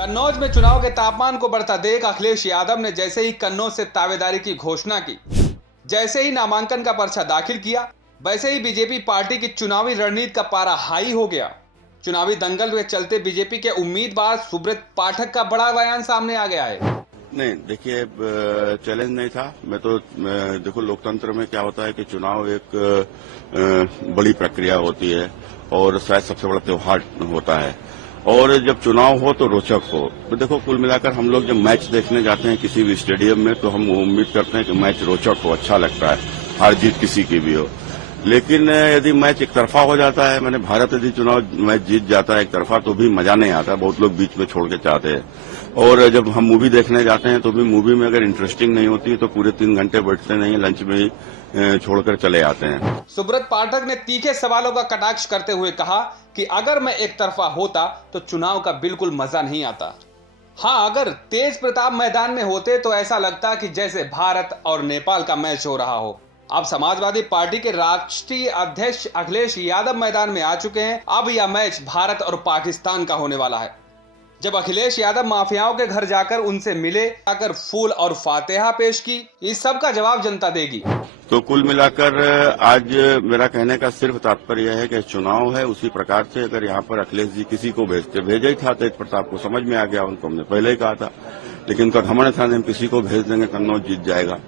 कन्नौज में चुनाव के तापमान को बढ़ता देख अखिलेश यादव ने जैसे ही कन्नौज से तावेदारी की घोषणा की, जैसे ही नामांकन का पर्चा दाखिल किया, वैसे ही बीजेपी पार्टी की चुनावी रणनीति का पारा हाई हो गया। चुनावी दंगल के चलते बीजेपी के उम्मीदवार सुब्रत पाठक का बड़ा बयान सामने आ गया है। नहीं, देखिए, चैलेंज नहीं था। देखो, लोकतंत्र में क्या होता है कि चुनाव एक बड़ी प्रक्रिया होती है और शायद सबसे बड़ा त्योहार होता है, और जब चुनाव हो तो रोचक हो। तो देखो, कुल मिलाकर हम लोग जब मैच देखने जाते हैं किसी भी स्टेडियम में तो हम उम्मीद करते हैं कि मैच रोचक हो, अच्छा लगता है, हार जीत किसी की भी हो। लेकिन यदि मैच एक तरफा हो जाता है, मैंने भारत यदि चुनाव मैच जीत जाता है एक तरफा, तो भी मजा नहीं आता। बहुत लोग बीच में छोड़ के चाहते हैं। और जब हम मूवी देखने जाते हैं तो भी मूवी में अगर इंटरेस्टिंग नहीं होती तो पूरे 3 घंटे बैठते नहीं, लंच में ही छोड़कर चले आते हैं। सुब्रत पाठक ने तीखे सवालों का कटाक्ष करते हुए कहा कि अगर मैं एक तरफा होता तो चुनाव का बिल्कुल मजा नहीं आता। हाँ, अगर तेज प्रताप मैदान में होते तो ऐसा लगता कि जैसे भारत और नेपाल का मैच हो रहा हो। अब समाजवादी पार्टी के राष्ट्रीय अध्यक्ष अखिलेश यादव मैदान में आ चुके हैं। अब यह मैच भारत और पाकिस्तान का होने वाला है। जब अखिलेश यादव माफियाओं के घर जाकर उनसे मिले, जाकर फूल और फातिहा पेश की, इस सब का जवाब जनता देगी। तो कुल मिलाकर आज मेरा कहने का सिर्फ तात्पर्य यह है कि चुनाव है, उसी प्रकार से अगर यहाँ पर अखिलेश जी किसी को भेजा ही था तेज प्रताप को, समझ में आ गया उनको, हमने पहले ही कहा था। लेकिन उनका घमंड था, हम किसी को भेज देंगे, कन्नौज जीत जाएगा।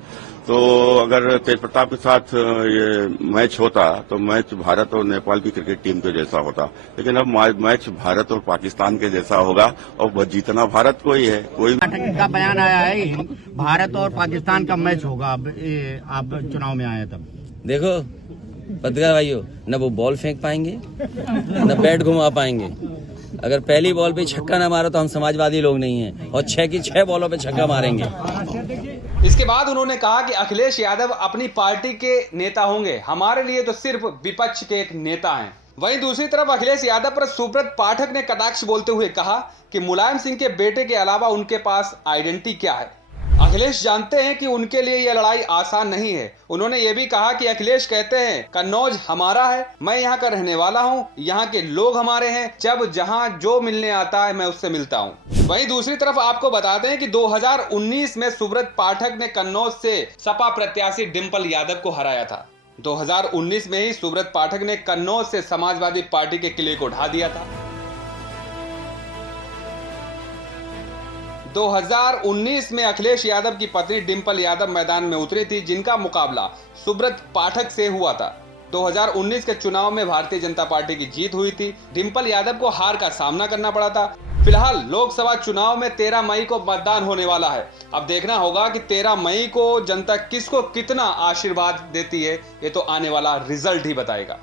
तो अगर तेज प्रताप के साथ ये मैच होता तो मैच भारत और नेपाल की क्रिकेट टीम के जैसा होता। लेकिन अब मैच भारत और पाकिस्तान के जैसा होगा और जीतना भारत को ही है। कोई पाठक का बयान आया है, भारत और पाकिस्तान का मैच होगा। आप चुनाव में आए तब देखो पत्रकार भाइयों, न वो बॉल फेंक पाएंगे न बैट घुमा पाएंगे। अगर पहली बॉल पे छक्का न मारो तो हम समाजवादी लोग नहीं हैं, और 6 की 6 बॉलों पे छक्का मारेंगे। इसके बाद उन्होंने कहा कि अखिलेश यादव अपनी पार्टी के नेता होंगे, हमारे लिए तो सिर्फ विपक्ष के एक नेता हैं। वहीं दूसरी तरफ अखिलेश यादव पर सुब्रत पाठक ने कटाक्ष बोलते हुए कहा कि मुलायम सिंह के बेटे के अलावा उनके पास आइडेंटिटी क्या है। अखिलेश जानते हैं कि उनके लिए यह लड़ाई आसान नहीं है। उन्होंने ये भी कहा कि अखिलेश कहते हैं कन्नौज हमारा है, मैं यहाँ का रहने वाला हूँ, यहाँ के लोग हमारे हैं, जब जहाँ जो मिलने आता है मैं उससे मिलता हूँ। वहीं दूसरी तरफ आपको बता दें कि 2019 में सुब्रत पाठक ने कन्नौज से सपा प्रत्याशी डिंपल यादव को हराया था। 2019 में ही सुब्रत पाठक ने कन्नौज से समाजवादी पार्टी के किले को ढा दिया था। 2019 में अखिलेश यादव की पत्नी डिंपल यादव मैदान में उतरी थी, जिनका मुकाबला सुब्रत पाठक से हुआ था। 2019 के चुनाव में भारतीय जनता पार्टी की जीत हुई थी। डिंपल यादव को हार का सामना करना पड़ा था। फिलहाल लोकसभा चुनाव में 13 मई को मतदान होने वाला है। अब देखना होगा कि 13 मई को जनता किसको कितना आशीर्वाद देती है, ये तो आने वाला रिजल्ट ही बताएगा।